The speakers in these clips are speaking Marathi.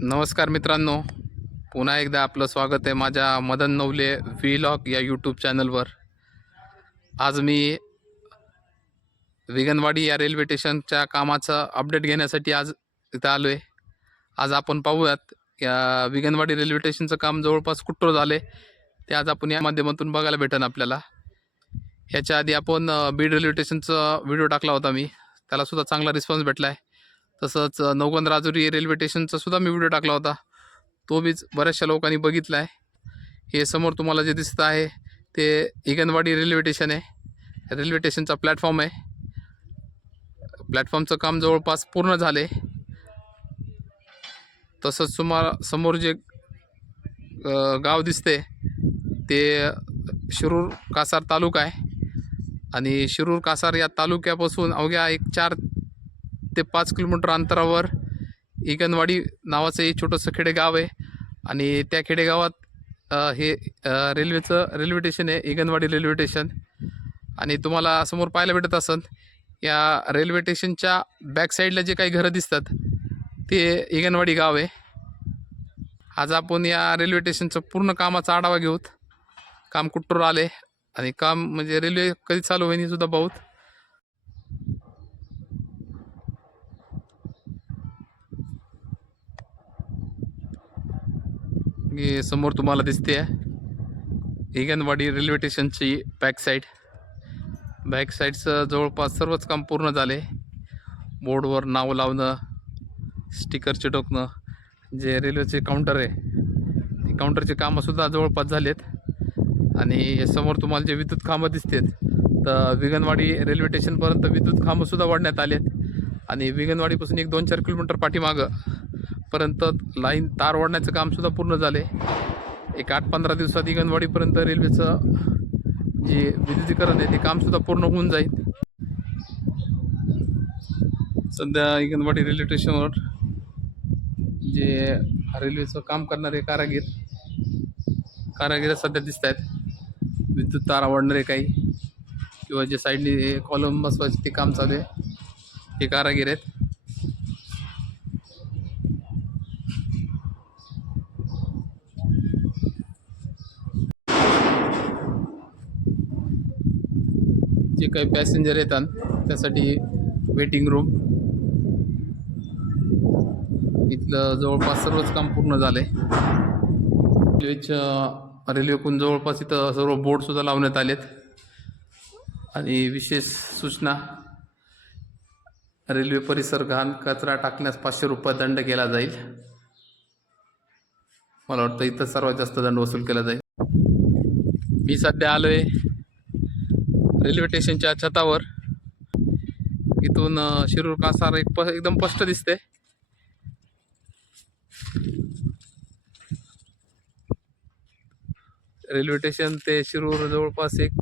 नमस्कार मित्रांनो. पुन्हा एकदा आपलं स्वागत आहे माझ्या मदन नवले व्हीलॉग या यूट्यूब चॅनलवर आज मी विगनवाडी या रेल्वे स्टेशनच्या कामाचं अपडेट घेण्यासाठी आज इथं आलो आहे आज आपण पाहूयात या विगनवाडी रेल्वे स्टेशनचं काम जवळपास कुठं झाले ते आज आपण या माध्यमातून बघायला भेटेन आपल्याला. ह्याच्या आधी आपण बीड रेल्वे स्टेशनचा व्हिडिओ टाकला होता मी. त्यालासुद्धा चांगला रिस्पॉन्स भेटला आहे तसंच अ, राजुरी रेल्वे स्टेशनचा सुद्धा मी व्हिडिओ टाकला होता. तो बीच बऱ्याचशा लोकांनी बघितला आहे. हे समोर तुम्हाला जे दिसतं आहे ते इगनवाडी रेल्वे स्टेशन आहे. रेल्वे स्टेशनचा प्लॅटफॉर्म आहे. प्लॅटफॉर्मचं काम जवळपास पूर्ण झाले तसंच तुम्हाला समोर जे गाव दिसते ते शिरूर कासार तालुका आहे. आणि शिरूर कासार या तालुक्यापासून अवघ्या एक चार ते पाच किलोमीटर अंतरावर इगनवाडी नावाचं हे छोटंसं खेडेगाव आहे. आणि त्या खेडेगावात हे रेल्वेचं रेल्वे स्टेशन आहे इगनवाडी रेल्वे स्टेशन. आणि तुम्हाला समोर पाहायला भेटत असन या रेल्वे स्टेशनच्या बॅक साईडला जे काही घरं दिसतात ते इगनवाडी गाव आहे. आज आपण या रेल्वे स्टेशनचं पूर्ण कामाचा आढावा घेऊत. काम कुठं आले आणि काम म्हणजे रेल्वे कधी चालू होईन हे सुद्धा पाहूत. हे समोर तुम्हाला दिसते. हिगनवाडी रेल्वे स्टेशनची बॅक साईड बॅक साईडचं जवळपास सर्वच काम पूर्ण झाले. बोर्डवर नाव लावणं स्टिकर चिटकणं जे रेल्वेचे काउंटर आहे ते काउंटरचे कामंसुद्धा जवळपास झालेत. आणि हे समोर तुम्हाला जे विद्युत खांबं दिसतात तर विगनवाडी रेल्वे स्टेशनपर्यंत विद्युत खांबंसुद्धा वाढण्यात आलेत. आणि विगनवाडीपासून एक दोन चार किलोमीटर पाठीमागं पर्यंत लाईन तार ओढण्याचं कामसुद्धा पूर्ण झाले. एक आठ पंधरा दिवसात इगनवाडीपर्यंत रेल्वेचं जे विद्युतीकरण आहे ते कामसुद्धा पूर्ण होऊन जाईल. सध्या इगनवाडी रेल्वे स्टेशनवर जे रेल्वेचं काम करणारे कारागीर कारागीर सध्या दिसत आहेत विद्युत तार आवडणारे काही किंवा जे साईडने कॉलम बसवायचे ते काम चालू आहे. ते कारागीर आहेत. जे काही पॅसेंजर येतात त्यासाठी वेटिंग रूम इथलं जवळपास सर्वच काम पूर्ण झालं आहे रेल्वेच्या रेल्वेकडून जवळपास इथं सर्व बोर्डसुद्धा लावण्यात आलेत. आणि विशेष सूचना रेल्वे परिसर घाण कचरा टाकण्यास पाचशे रुपये दंड केला जाईल. मला वाटतं इथं सर्वात जास्त दंड वसूल केला जाईल. मी सध्या आलो आहे रेल्वे स्टेशनच्या छतावर. इथून शिरूर कासार एक प एकदम स्पष्ट दिसते. रेल्वे स्टेशन ते शिरूर जवळपास एक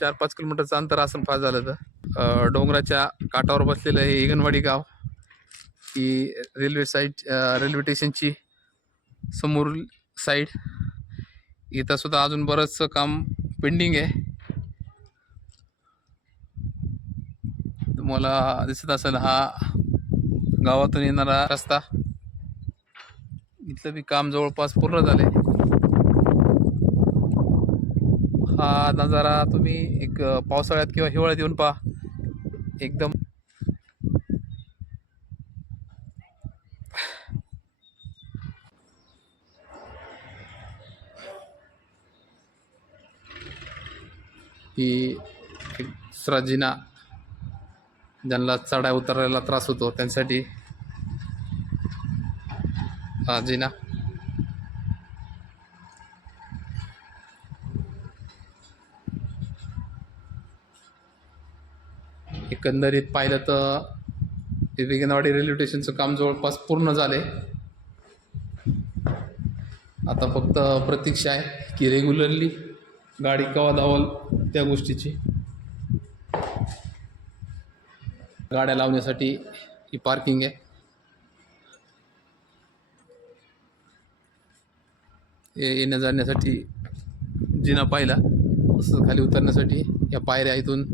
चार पाच किलोमीटरचं अंतर असं फार झालं तर डोंगराच्या काठावर बसलेलं हे इगनवाडी गाव ही रेल्वे साईड रेल्वे स्टेशनची समोर साईड. इथं सुद्धा अजून बरंचसं काम पेंडिंग आहे. तुम्हाला दिसत असेल हा गावातून येणारा रस्ता. इथलं बी काम जवळपास पूर्ण झाले हा नजारा तुम्ही एक पावसाळ्यात किंवा हिवाळ्यात येऊन पहा. एकदम. ही सराजिना ज्यांना चढाय उतरायला त्रास होतो त्यांसाठी हा जिना. एकंदरीत पाहिलं तर हे रेल्वे स्टेशनचं काम जवळपास पूर्ण झाले आता फक्त प्रतीक्षा आहे की रेग्युलरली गाडी केव्हा धावल त्या गोष्टीची. गाड्या लावण्यासाठी ही पार्किंग आहे. येण्या जाण्यासाठी जिना पाहिला तसंच खाली उतरण्यासाठी या पायऱ्या इथून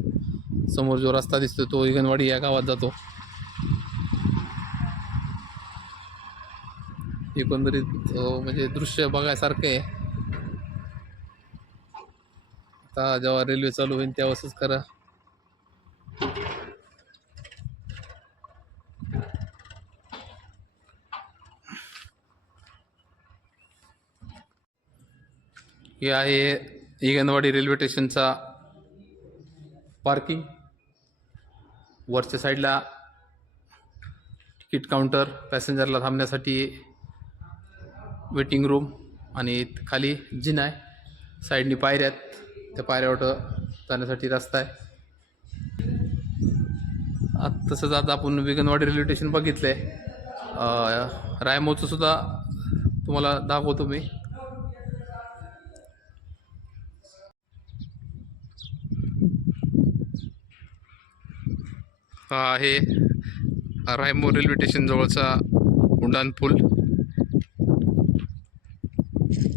समोर जो रस्ता दिसतो तो इगनवाडी या गावात जातो. एकंदरीत म्हणजे दृश्य बघायसारखं आहे. आता जेव्हा रेल्वे चालू होईल तेव्हाच खरं हे आहे इगनवाडी रेल्वे स्टेशनचा पार्किंग. वरच्या साईडला तिकीट काउंटर पॅसेंजरला थांबण्यासाठी वेटिंग रूम आणि खाली जिन आहे. साईडनी पायऱ्या आहेत. त्या पायऱ्यावर जाण्यासाठी रस्ता आहे. तसंच आता आपण विगनवाडी रेल्वे स्टेशन बघितलं आहे रायमोचं सुद्धा तुम्हाला दाखवतो मी. हा आहे रायमो रेल्वे स्टेशन जवळचा उड्डाण पूल.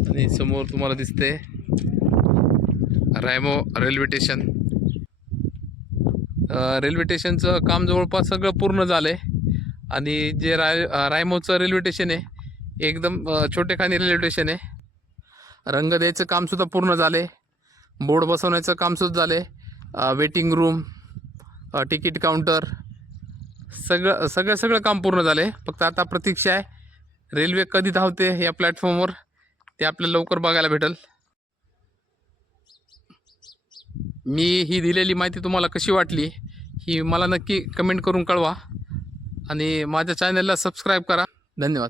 आणि समोर तुम्हाला दिसते रायमो रेल्वे स्टेशन. रेल्वे स्टेशनचं काम जवळपास सगळं पूर्ण झालं आहे आणि जे राय रायमोचं रेल्वे स्टेशन आहे एकदम छोटेखानी रेल्वे स्टेशन आहे. रंग द्यायचं कामसुद्धा पूर्ण झालं आहे बोर्ड बसवण्याचं कामसुद्धा झालं आहे वेटिंग रूम तिकीट काउंटर सगळं सगळं सगळं काम पूर्ण झालं आहे फक्त आता प्रतीक्षा आहे. रेल्वे कधी धावते या प्लॅटफॉर्मवर ते आपल्याला लवकर बघायला भेटेल. मी ही दिलेली माहिती तुम्हाला कशी वाटली ही मला नक्की कमेंट करून कळवा. आणि माझ्या चॅनलला सबस्क्राईब करा. धन्यवाद.